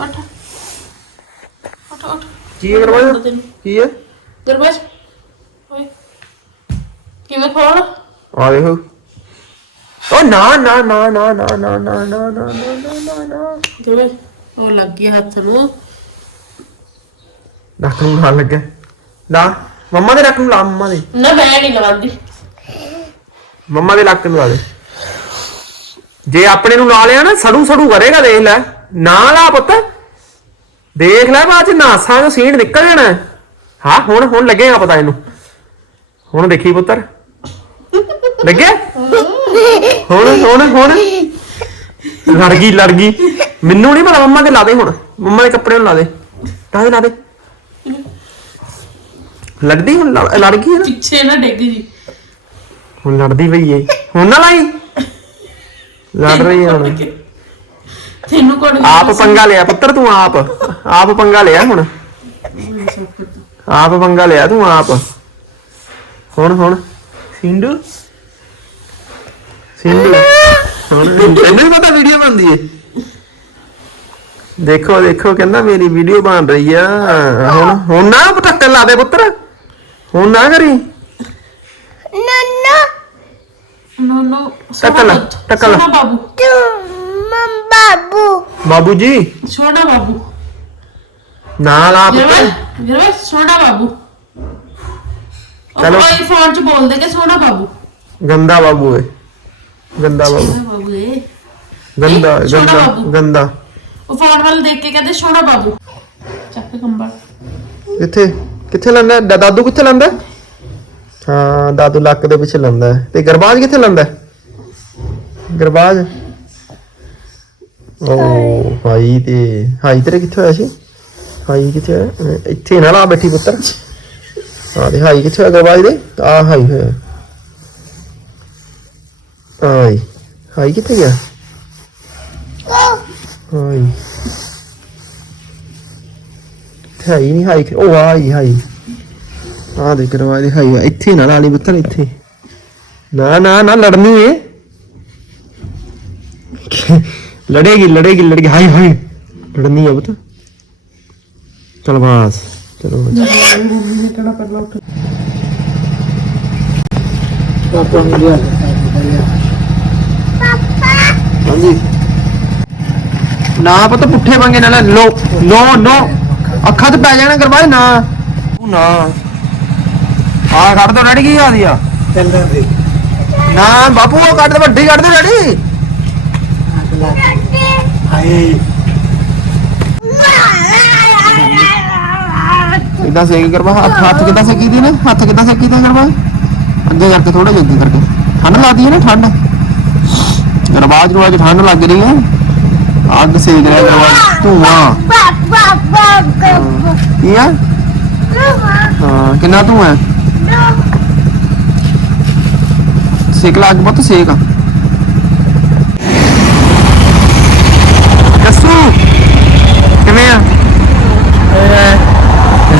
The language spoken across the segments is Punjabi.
ਉੱਠ ਉੱਠ ਉੱਠ ਕੀ ਹੈ ਕਰਵਾ ਕੀ ਹੈ ਦਰਵਾਜ਼ ਓਏ ਕਿਵੇਂ ਖੋਲ ਆ ਦੇਖੋ ਓ ਨਾ ਨਾ ਨਾ ਨਾ ਨਾ ਨਾ ਨਾ ਨਾ ਨਾ ਨਾ ਨਾ ਨਾ ਦਰਵਾਜ਼ ਉਹ ਲੱਗ ਗਿਆ ਹੱਥ ਨੂੰ ਨੱਕ ਨੂੰ ਨਾਲ ਲੱਗਿਆ ਲਾ ਮੰਮਾ ਦੇ ਨੱਕ ਨੂੰ ਲਾ ਮੰਮਾ ਦੇ ਨਾ ਮੈਂ ਨਹੀਂ ਲਵਾਉਂਦੀ ਮੰਮਾ ਦੇ ਨੱਕ ਨੂੰ ਲਾ ਦੇ ਜੇ ਆਪਣੇ ਨੂੰ ਲਾ ਲਿਆ ਨਾ ਸੜੂ ਸੜੂ ਕਰੇਗਾ ਦੇਖ ਲੈ ਨਾ ਲਾ ਪੁੱਤ। ਦੇਖ ਲੈ ਬਾਅਦ ਚ ਨਾਸਾਂ ਤੋਂ ਸੀਂਡ ਨਿਕਲ ਜਾਣਾ। ਹੈ। ਹਾਂ ਹੁਣ ਹੁਣ ਲੱਗੇਗਾ ਪਤਾ ਇਹਨੂੰ। ਹੁਣ ਦੇਖੀ ਪੁੱਤਰ। ਲੱਗਿਆ ਹੁਣ ਹੁਣ ਹੁਣ। ਲੜ ਗਈ ਲੜ ਗਈ। ਮੈਨੂੰ ਨਹੀਂ ਪਤਾ ਮੰਮਾ ਦੇ ਲਾ ਦੇ ਹੁਣ। ਮੰਮਾ ਦੇ ਕੱਪੜੇ ਨੂੰ ਲਾ ਦੇ ਲਾ ਦੇ ਲਾ ਦੇ ਲੜਦੀ ਹੁਣ ਲੜ ਲੜ ਗਈ ਹੈ ਨਾ? ਪਿੱਛੇ ਨਾ ਡਿੱਗ ਜੀ। ਹੁਣ ਲੜਦੀ ਪਈ ਏ। ਹੁਣ ਨਾ ਲਾਈ। ਲੜ ਰਹੀ ਹੈ ਹੁਣ। ਤੈਨੂੰ ਕੋਣ ਆਪ ਪੰਗਾ ਲਿਆ ਪੁੱਤਰ ਤੂੰ ਆਪ। ਆਪ ਪੰਗਾ ਲਿਆ ਹੁਣ। ਆਪ ਪੰਗਾ ਲਿਆ ਤੂੰ ਆਪ। ਹੁਣ ਹੁਣ। ਸਿੰਧੂ ਸਿੰਧੂ ਹੁਣ। ਤੈਨੂੰ ਪਤਾ ਵੀਡੀਓ ਬਣਦੀ ਏ। ਦੇਖੋ ਦੇਖੋ ਕਹਿੰਦਾ ਮੇਰੀ ਵੀਡੀਓ ਬਣ ਰਹੀ ਆ। ਹੁਣ ਹੁਣ ਨਾ ਪਟਕਣ ਲਾ ਦੇ ਪੁੱਤਰ। ਹੁਣ ਨਾ ਕਰੀ। ਨੋ ਨੋ ਟੱਕਰ ਲਾ, ਟੱਕਰ ਸੋਨਾ ਬਾਬੂ। ਬਾਬੂ ਜੀ? ਸੋਨਾ ਬਾਬੂ। ਨਾ ਲਾ ਵੀਰਵਾ ਪੁੱਤਰ ਵੀਰਵਾ ਸੋਨਾ ਬਾਬੂ। ਚਲੋ। ਚਲੋ। ਕੋਈ ਫੋਨ ਚ ਬੋਲਦੇ ਕਿ ਸੋਨਾ ਬਾਬੂ? ਗੰਦਾ ਬਾਬੂ ਏ। ਗੰਦਾ ਬਾਬੂ। ਸੋਨਾ ਬਾਬੂ ਏ। ਗੰਦਾ ਨਹੀਂ, ਛੋਟਾ ਗੰਦਾ ਬਾਬੂ। ਗੰਦਾ। ਉਹ ਫੋਨ ਵੱਲ ਦੇਖ ਕੇ ਕਹਿੰਦੇ ਸੋਨਾ ਬਾਬੂ। ਚੱਕ ਕੰਬਲ। ਕਿੱਥੇ? ਕਿੱਥੇ ਲੰਦਾ? ਹੈ? ਦਾਦੂ ਕਿੱਥੇ ਲੰਦਾ? ਹੈ? ਹਾਂ ਦਾਦੂ ਲੱਕ ਦੇ ਪਿੱਛੇ ਲੰਦਾ। ਹੈ। ਤੇ ਗਰਬਾਜ ਕਿੱਥੇ ਲੰਦਾ? ਹੈ? ਗਰਬਾਜ? ਓ, ਹਾਈ ਤੇ, ਹਾਈ ਤੇਰੇ ਕਿੱਥੇ ਹੋਇਆ ਸੀ? ਹਾਈ ਕਿੱਥੇ ਹੋਇਆ? ਅਹ, ਇੱਥੇ ਨਾ ਲਾ ਬੈਠੀ ਪੁੱਤਰ। ਹਾਂ ਤੇ ਹਾਈ ਕਿੱਥੇ ਹੋਇਆ ਗਰਬਾਜ ਦੇ? ਆ ਹਾਈ ਹੋਇਆ। ਹਾਈ ਹਾਈ ਕਿੱਥੇ ਗਿਆ? ਹਾਈ। ਇੱਥੇ ਹਾਈ ਨਹੀਂ ਹਾਈ ਉਹ ਹਾਈ ਹਾਈ। ਆ ਦੇ ਕਰਵਾ ਦੇ ਹਾਈ ਇੱਥੇ ਨਾ ਲਾਲੀ ਪੁੱਤਰ, ਇੱਥੇ। ਨਾ ਨਾ ਨਾ, ਲੜਨੀ ਏ। ਲੜੇਗੀ ਲੜੇਗੀ ਲੜੇਗੀ। ਹਾਈ ਹਾਈ ਲੜਨੀ ਹੈ ਪੁੱਤ। ਚਲ ਬਾਸ। ਚਲੋ। ਹਾਂਜੀ। ਨਾ ਪਤਾ ਪੁੱਠੇ ਪੰਗੇ ਨਾਲ ਲੋ। ਨੋ ਨੋ। ਅੱਖਾਂ 'ਚ ਪੈ ਜਾਣਾ ਕਰਵਾਏ ਨਾ। ਤੂੰ ਨਾ। ਆ ਕੱਢ ਦੋ ਰੈਡੀ ਕੀ ਆਦੀ ਆ? ਨਾ ਬਾਪੂ ਉਹ ਕੱਢ ਦੇ ਵੱਡੀ ਕੱਢ ਦੇ ਰੈਡੀ ਇਦਾਂ ਸੇਕ ਕਰਵਾ? ਹੱਥ ਹੱਥ ਕਿਦਾਂ ਸੇਕੀ ਦੀ ਨੇ? ਹੱਥ ਕਿਦਾਂ ਸੇਕੀ ਦਾ ਕਰਵਾ? ਅੱਗੇ ਕਰਕੇ ਥੋੜਾ ਜਿਹਾ ਕਰਕੇ। ਠੰਡ ਲੱਗਦੀ ਹੈ ਨਾ ਠੰਡ। ਗਰਬਾਜ ਨੂੰ ਠੰਡ ਲੱਗ ਰਹੀ ਹੈ। ਅੱਗ ਸੇਕ ਰਿਹਾ ਗਰਬਾਜ ਧੂਆਂ। ਕੀ ਆ? ਹਾਂ, ਕਿੰਨਾ ਧੂਆਂ ਹੈ? ਸੇਕ ਲਾ ਬਹੁਤ ਸੇਕ। ਆ ਜੱਸੂ ਕਿਵੇਂ ਆ ਵਰਗੀ ਲਿਸ਼ਕਦਾ ਸੀਗਾ ਤੇਰੇ ਗੋਡੇ ਦਾ ਤੇਰੀ ਹੁਸਨ ਦੀ ਮੇਰੀ ਚੰਨੀ ਛੋਲੇ ਵਰਗੀ ਤੇ ਜਦੋਂ ਪੱਟਦਾ ਬਨੋਟੇ ਦਾ ਹੁਸਨ ਦੀ ਮੇਰੀ ਚੰਨੀ ਛੋਲੇ ਵਰਗੀ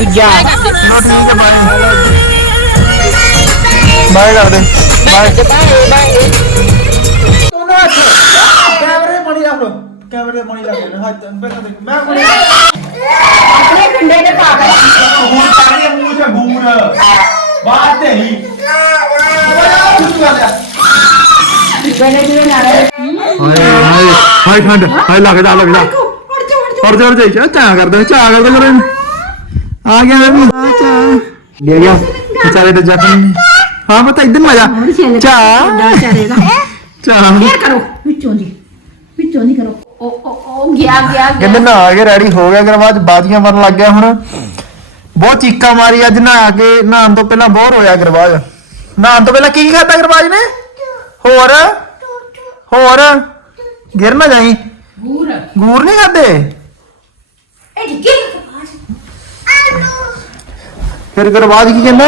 ਦੂਜਾ। ਕੇ ਬਾਏ ਬਾਏ ਕਰ ਦੇ। ਬਾਏ ਕੈਮਰੇ ਦੇ ਪਾਣੀ ਰੱਖ ਲੋ ਕੈਮਰੇ ਦੇ ਪਾਣੀ ਰੱਖ ਲੋ ਹੱਥ ਪਹਿਲਾਂ ਦੇਖ। ਮੈਂ ਪਾਣੀ ਆਪਣੇ ਕੰਡੇ ਦੇ ਪਾ ਕੇ ਹੁਣ ਦੇ ਮੂੰਹ 'ਚ ਬੂਰ। ਬਾਤ ਤੇ ਹੀ। ਦੇ ਹਾਏ ਹਾਏ। ਹਾਏ ਠੰਡ ਹਾਏ ਲੱਗਦਾ ਲੱਗਦਾ। ਹੋਰ ਜੋਰ ਜਾਈ ਚਾ ਚਾ ਕਰਦੇ ਚਾ ਕਰਦੇ ਕਰੇ ਆ ਗਿਆ ਮੈਂ ਵੀ। ਆ ਚਾ ਗਿਆ। ਗਿਆ ਵਿਚਾਰੇ ਤੇ ਜ਼ਖਮ ਹਾਂ ਪਤਾ ਇਧਰ ਨੂੰ ਆ ਜਾ। ਚਾ। ਚਾਰੇ ਦਾ ਚਾ। ਫੇਰ ਕਰੋ। ਵਿੱਚੋਂ ਦੀ। ਵਿੱਚੋਂ ਦੀ ਕਰੋ। ਉਹ ਉਹ ਉਹ ਗਿਆ ਗਿਆ ਗਿਆ। ਕਹਿੰਦੇ ਨਾ ਆ ਕੇ ਰੈਡੀ ਹੋ ਗਿਆ ਗਰਵਾਜ ਬਾਜ਼ੀਆਂ ਮਾਰਨ ਲੱਗ ਗਿਆ ਹੁਣ। ਬਹੁਤ ਚੀਕਾਂ ਮਾਰੀ ਅੱਜ ਨਹਾ ਕੇ। ਨਹਾਉਣ ਤੋਂ ਪਹਿਲਾਂ ਬਹੁਤ ਹੋਇਆ ਗਰਵਾਜ ਨਹਾਉਣ ਤੋਂ ਪਹਿਲਾਂ ਕੀ ਕੀ ਖਾਦਾ ਗਰਵਾਜ ਨੇ? ਹੋਰ? ਹੋਰ? ਗਿਰ ਨਾ ਜਾਈ। ਗੂਰ। ਗੂਰ ਨਹੀਂ ਖਾਦੇ ਇਹ ਡਿੱਗੇ ਫਿਰ ਗਰਵਾਜ ਕੀ ਕਹਿੰਦਾ